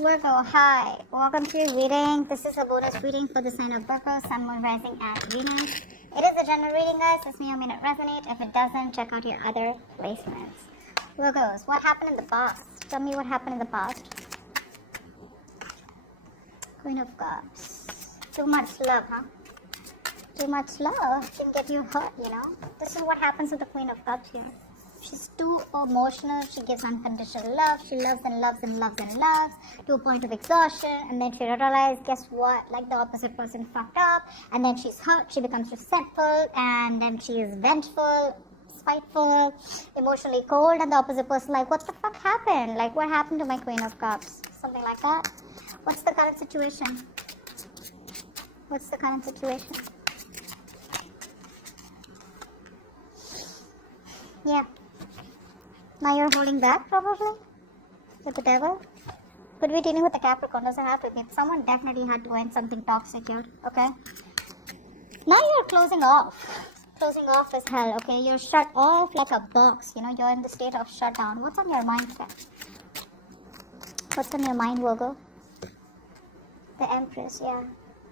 Virgo, hi. Welcome to your reading. This is a bonus reading for the sign of Virgo, Sun, Moon, Rising, and Venus. It is a general reading, guys. This may or may not resonate. If it doesn't, check out your other placements. Virgos, what happened in the past? Tell me what happened in the past. Queen of Cups. Too much love, huh? Too much love can get you hurt, you know. This is what happens with the Queen of Cups here. She's too emotional. She gives unconditional love. She loves and loves and loves and loves to a point of exhaustion. And then she realizes, guess what? Like the opposite person fucked up. And then she's hurt. She becomes resentful. And then she is vengeful, spiteful, emotionally cold. And the opposite person like, what the fuck happened? Like, what happened to my Queen of Cups? Something like that. What's the current situation? What's the current situation? Yeah. Now you're holding back, probably? With the devil? Could be dealing with the Capricorn. Doesn't have to be. Someone definitely had to end something toxic here. Okay? Now you're closing off. Closing off as hell. Okay? You're shut off like a box. You know, you're in the state of shutdown. What's on your mind, then? What's on your mind, Virgo? The Empress, yeah.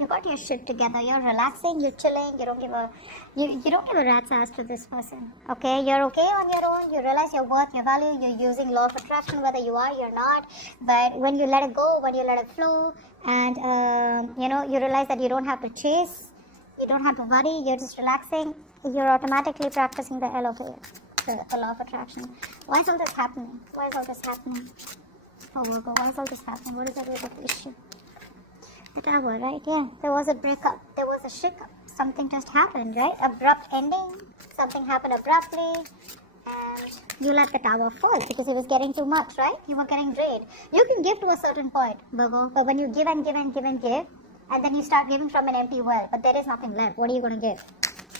You got your shit together. You're relaxing. You're chilling. You don't give a rat's ass to this person. Okay, you're okay on your own. You realize your worth, your value. You're using law of attraction, whether you are, you're not. But when you let it go, when you let it flow, and you realize that you don't have to chase, you don't have to worry. You're just relaxing. You're automatically practicing the LOA, the law of attraction. Why is all this happening? Why is all this happening? Oh, Virgo, why is all this happening? What is the issue? The Tower, right? Yeah. There was a breakup. There was a shake-up. Something just happened, right? Abrupt ending. Something happened abruptly. And you let the Tower fall because it was getting too much, right? You were getting drained. You can give to a certain point, Virgo. But when you give and give and give and give, and then you start giving from an empty well, but there is nothing left. What are you going to give?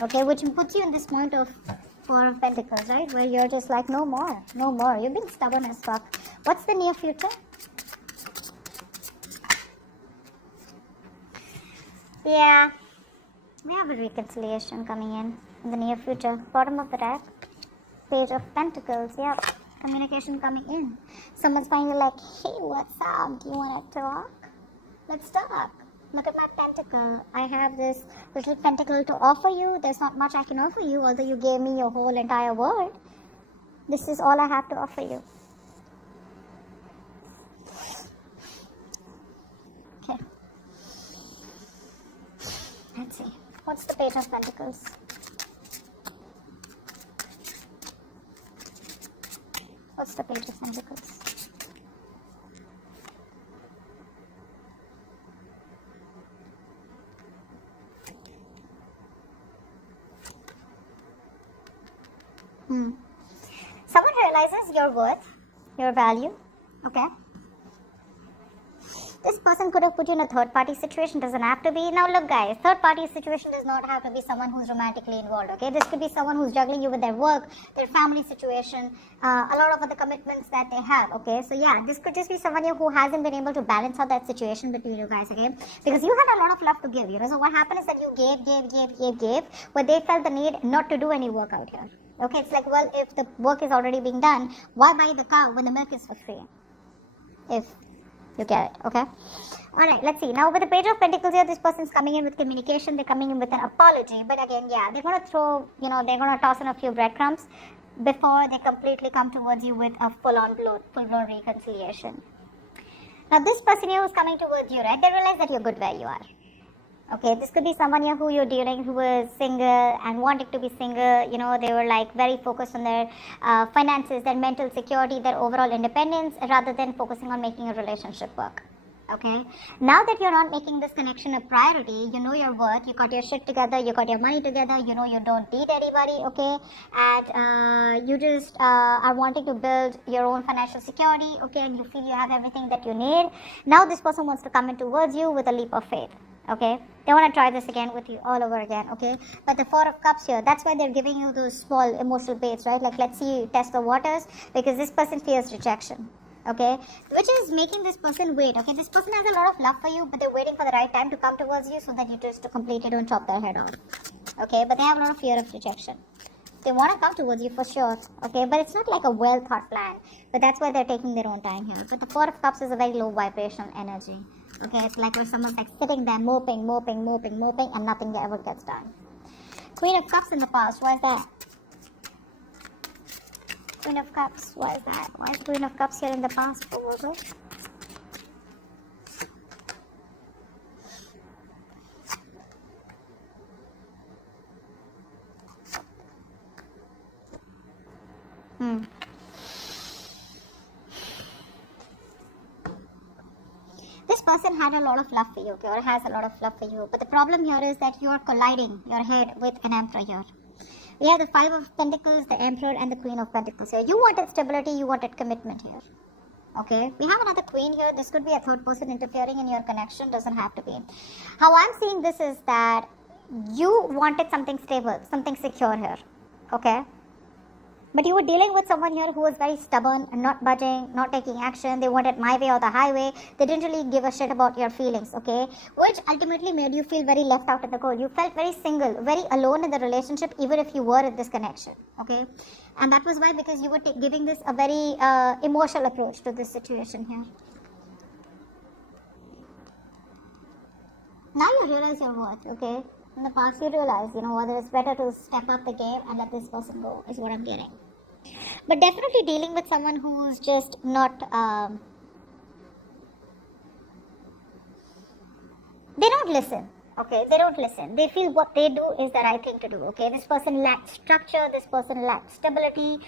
Okay, which puts you in this point of Four of Pentacles, right? Where you're just like, no more. No more. You're being stubborn as fuck. What's the near future? Yeah, we have a reconciliation coming in the near future. Bottom of the deck, Page of Pentacles, yeah, communication coming in. Someone's finally like, hey, what's up? Do you want to talk? Let's talk. Look at my pentacle. I have this little pentacle to offer you. There's not much I can offer you, although you gave me your whole entire world. This is all I have to offer you. Okay. Let's see. What's the Page of Pentacles? What's the Page of Pentacles? Someone realizes your worth, your value. Okay. This person could have put you in a third-party situation. Doesn't have to be. Now look, guys, third-party situation does not have to be someone who's romantically involved, okay? This could be someone who's juggling you with their work, their family situation, a lot of other commitments that they have, okay? So yeah, this could just be someone who hasn't been able to balance out that situation between you guys, okay? Because you had a lot of love to give, you know? So what happened is that you gave, but they felt the need not to do any work out here. Okay, it's like, well, if the work is already being done, why buy the cow when the milk is for free? If you get it, okay? Alright, let's see. Now with the Page of Pentacles here, this person's coming in with communication. They're coming in with an apology. But again, yeah, they're going to throw, they're going to toss in a few breadcrumbs before they completely come towards you with a full-blown reconciliation. Now this person here who's coming towards you, right? They realize that you're good where you are. Okay, this could be someone here who you're dealing who is single and wanting to be single. You know, they were like very focused on their finances, their mental security, their overall independence, rather than focusing on making a relationship work. Okay, now that you're not making this connection a priority, you know your worth, you got your shit together, you got your money together, you know you don't need anybody, okay, and you just are wanting to build your own financial security, okay, and you feel you have everything that you need. Now this person wants to come in towards you with a leap of faith. Okay, they want to try this again with you all over again, okay? But the Four of Cups here, that's why they're giving you those small emotional baits, right? Like, let's see, test the waters, because this person fears rejection, okay? Which is making this person wait, okay? This person has a lot of love for you, but they're waiting for the right time to come towards you so that you just completely don't chop their head off, okay? But they have a lot of fear of rejection. They want to come towards you for sure, okay? But it's not like a well thought plan. But that's why they're taking their own time here. But the Four of Cups is a very low vibrational energy, okay? It's like where someone's like sitting there moping, and nothing ever gets done. Queen of Cups in the past, why is that? Queen of Cups, why is that? Why is Queen of Cups here in the past? What was it? This person had a lot of love for you, okay, or has a lot of love for you. But the problem here is that you are colliding your head with an Emperor here. We have the Five of Pentacles, the Emperor, and the Queen of Pentacles here. You wanted stability, you wanted commitment here. Okay, we have another Queen here. This could be a third person interfering in your connection, doesn't have to be. How I'm seeing this is that you wanted something stable, something secure here. Okay. But you were dealing with someone here who was very stubborn and not budging, not taking action. They wanted my way or the highway. They didn't really give a shit about your feelings, okay? Which ultimately made you feel very left out in the cold. You felt very single, very alone in the relationship, even if you were in this connection, okay? And that was why, because you were giving this a very emotional approach to this situation here. Now you realize your worth, okay? In the past you realize, whether it's better to step up the game and let this person go, is what I'm getting. But definitely dealing with someone who's just not, they don't listen, okay? They don't listen. They feel what they do is the right thing to do, okay? This person lacked structure, this person lacked stability,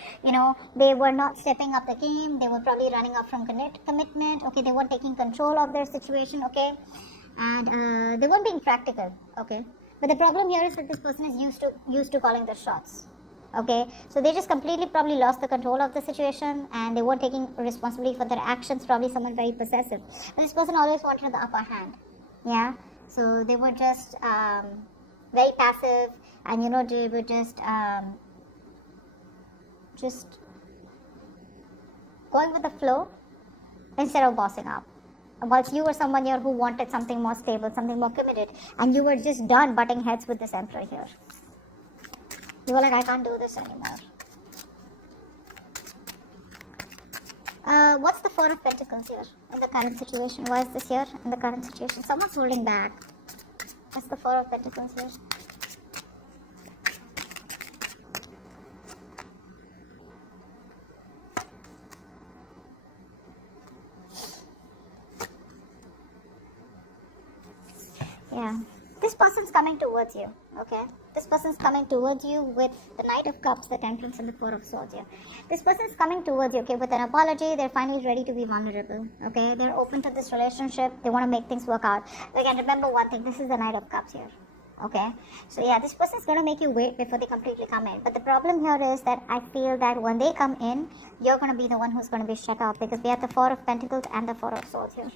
they were not stepping up the game, they were probably running up from commitment, okay? They weren't taking control of their situation, okay? And they weren't being practical, okay? But the problem here is that this person is used to calling the shots. Okay, so they just completely probably lost the control of the situation and they weren't taking responsibility for their actions, probably someone very possessive. But this person always wanted the upper hand, yeah? So they were just very passive and they were just going with the flow instead of bossing up. Whilst you were someone here who wanted something more stable, something more committed, and you were just done butting heads with this Emperor here. You were like, I can't do this anymore. What's the Four of Pentacles here in the current situation? Why is this here in the current situation? Someone's holding back. What's the Four of Pentacles here? Yeah. This person's coming towards you, okay? This person's coming towards you with the Knight of Cups, the Temperance, and the Four of Swords here. This person's coming towards you, okay, with an apology. They're finally ready to be vulnerable, okay? They're open to this relationship. They want to make things work out. Again, remember one thing. This is the Knight of Cups here, okay? So, yeah, this person's going to make you wait before they completely come in. But the problem here is that I feel that when they come in, you're going to be the one who's going to be shut out because we have the Four of Pentacles and the Four of Swords here.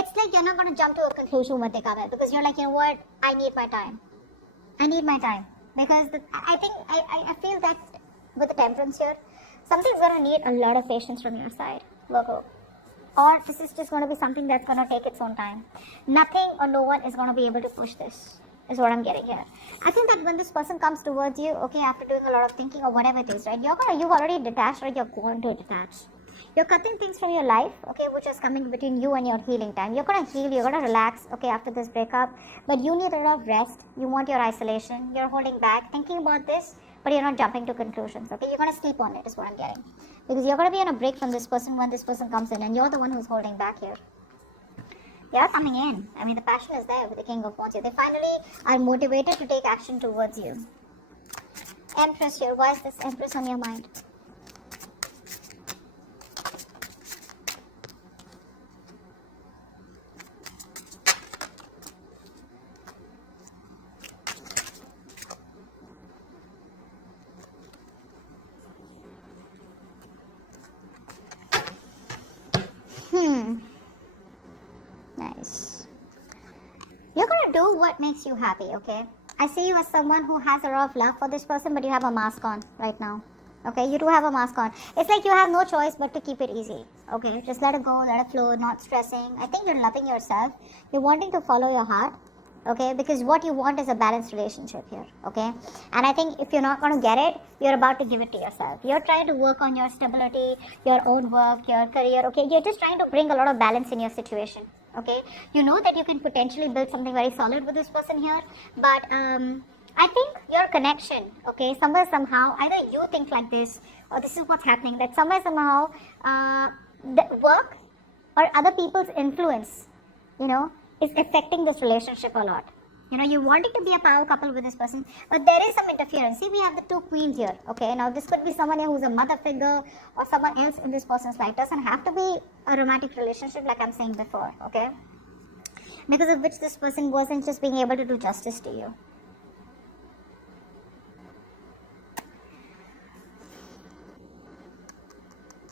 It's like you're not going to jump to a conclusion when they come in because you're like, you know what, I need my time. I need my time. Because I feel that with the Temperance here, something's going to need a lot of patience from your side, Virgo. Or this is just going to be something that's going to take its own time. Nothing or no one is going to be able to push this, is what I'm getting here. I think that when this person comes towards you, okay, after doing a lot of thinking or whatever it is, right, you've already detached or you're going to detach. You're cutting things from your life, okay, which is coming between you and your healing time. You're going to heal, you're going to relax, okay, after this breakup. But you need a lot of rest. You want your isolation. You're holding back, thinking about this, but you're not jumping to conclusions, okay? You're going to sleep on it, is what I'm getting. Because you're going to be on a break from this person when this person comes in, and you're the one who's holding back here. You're coming in. I mean, the passion is there with the King of Wands here. They finally are motivated to take action towards you. Empress here. Why is this Empress on your mind? Nice. You're gonna do what makes you happy, okay? I see you as someone who has a lot of love for this person, but you have a mask on right now. Okay, you do have a mask on. It's like you have no choice but to keep it easy. Okay, just let it go, let it flow, not stressing. I think you're loving yourself. You're wanting to follow your heart. okay, because what you want is a balanced relationship here, okay. And I think if you're not going to get it, you're about to give it to yourself. You're trying to work on your stability, your own work, your career, okay. You're just trying to bring a lot of balance in your situation, okay. You know that you can potentially build something very solid with this person here, but I think your connection, okay, somewhere somehow either you think like this or this is what's happening, that somewhere somehow the work or other people's influence, is affecting this relationship a lot. You wanted to be a power couple with this person, but there is some interference. See, we have the two queens here, okay. Now this could be someone here who's a mother figure or someone else in this person's life. Doesn't have to be a romantic relationship like I'm saying before, okay, because of which this person wasn't just being able to do justice to you.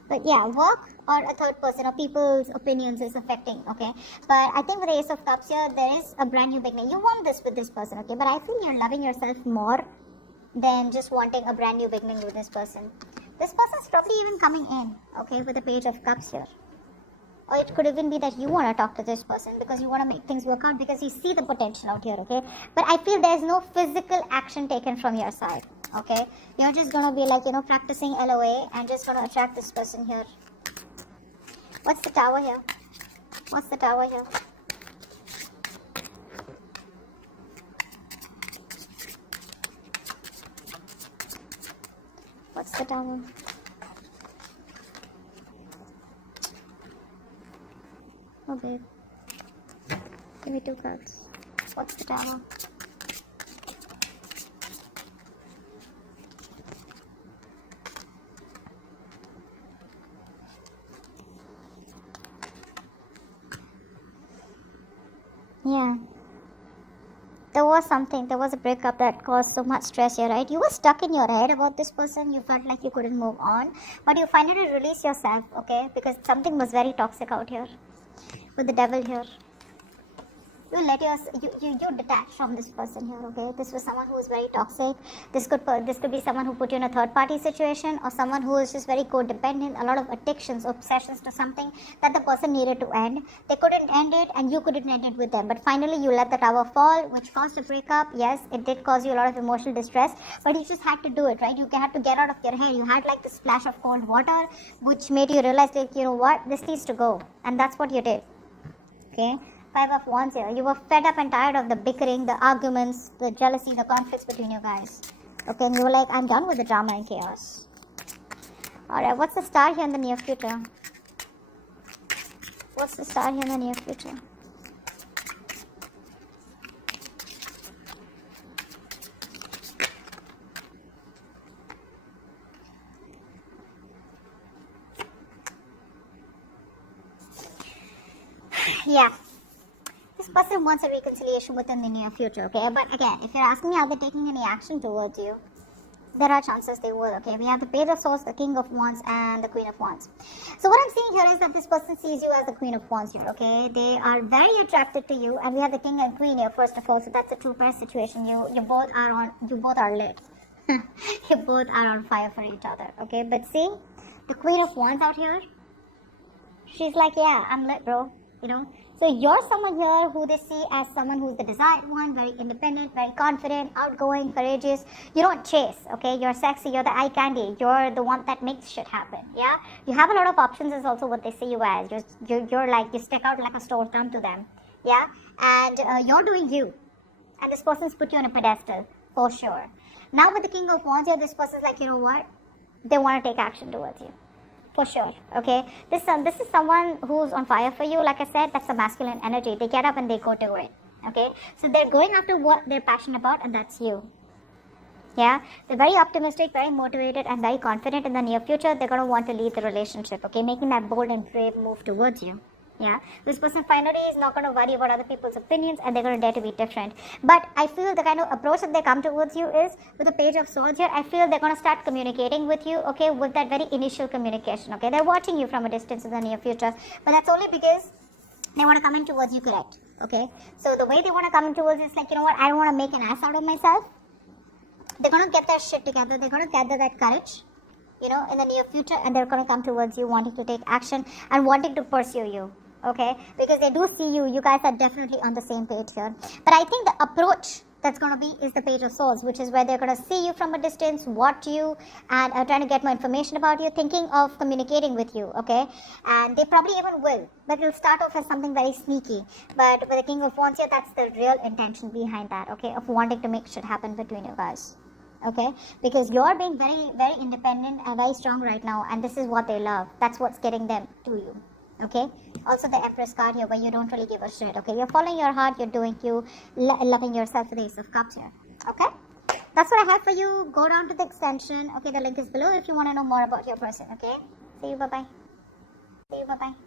But yeah, work or a third person or people's opinions is affecting, okay. But I think with the Ace of Cups here, there is a brand new beginning. You want this with this person, okay. But I feel you're loving yourself more than just wanting a brand new beginning with this person. This person's probably even coming in, okay, with the Page of Cups here. Or it could even be that you want to talk to this person because you want to make things work out because you see the potential out here, okay. But I feel there's no physical action taken from your side, okay. You're just going to be like, practicing LOA and just going to attract this person here. What's the Tower here? What's the Tower here? What's the Tower? Oh, babe. Give me 2 cards. What's the Tower? Yeah. There was a breakup that caused so much stress here, right? You were stuck in your head about this person. You felt like you couldn't move on. But you finally released yourself, okay? Because something was very toxic out here. With the Devil here. You detach from this person here, okay? This was someone who was very toxic. This could be someone who put you in a third party situation, or someone who is just very codependent, a lot of addictions, obsessions to something that the person needed to end. They couldn't end it and you couldn't end it with them, but finally you let the Tower fall, which caused a breakup. Yes, it did cause you a lot of emotional distress, but you just had to do it, right? You had to get out of your head. You had like this splash of cold water which made you realize, like, you know what, this needs to go, and that's what you did, okay? 5 of Wands here. You were fed up and tired of the bickering, the arguments, the jealousy, the conflicts between you guys. Okay, and you were like, I'm done with the drama and chaos. Alright, what's the Star here in the near future? What's the Star here in the near future? Yeah. This person wants a reconciliation within the near future, okay? But again, if you're asking me, are they taking any action towards you? There are chances they will, okay? We have the Page of Swords, the King of Wands, and the Queen of Wands. So what I'm seeing here is that this person sees you as the Queen of Wands here, okay? They are very attracted to you, and we have the King and Queen here, first of all, so that's a two-pair situation. You both are lit. You both are on fire for each other, okay? But see, the Queen of Wands out here, she's like, yeah, I'm lit, bro, So you're someone here who they see as someone who's the desired one, very independent, very confident, outgoing, courageous. You don't chase, okay? You're sexy, you're the eye candy, you're the one that makes shit happen, yeah? You have a lot of options is also what they see you as. You're like, you stick out like a sore thumb to them, yeah? And you're doing you. And this person's put you on a pedestal, for sure. Now with the King of Wands here, this person's like, you know what? They want to take action towards you. For sure, okay? This is someone who's on fire for you. Like I said, that's a masculine energy. They get up and they go to it, okay? So they're going after what they're passionate about, and that's you. Yeah? They're very optimistic, very motivated, and very confident in the near future. They're going to want to lead the relationship, okay? Making that bold and brave move towards you. Yeah, this person finally is not going to worry about other people's opinions, and they're going to dare to be different. But I feel the kind of approach that they come towards you is with the Page of Swords here. I feel they're going to start communicating with you, okay, with that very initial communication, okay? They're watching you from a distance in the near future, but that's only because they want to come in towards you, correct? Okay, so the way they want to come in towards you is like, you know what, I don't want to make an ass out of myself. They're going to get their shit together. They're going to gather that courage, in the near future, and they're going to come towards you wanting to take action and wanting to pursue you. okay? Because they do see you. You guys are definitely on the same page here. But I think the approach that's going to be is the Page of Swords, which is where they're going to see you from a distance, watch you, and trying to get more information about you, thinking of communicating with you, okay? And they probably even will, but it'll start off as something very sneaky. But with the King of Wands here, that's the real intention behind that, okay? Of wanting to make shit happen between you guys, okay? Because you're being very, very independent and very strong right now, and this is what they love. That's what's getting them to you, okay? Also the Empress card here, where you don't really give a shit, okay? You're following your heart, you're doing you, loving yourself with the Ace of Cups here, okay? That's what I have for you. Go down to the extension, okay? The link is below if you want to know more about your person, okay? See you, bye-bye. See you, bye-bye.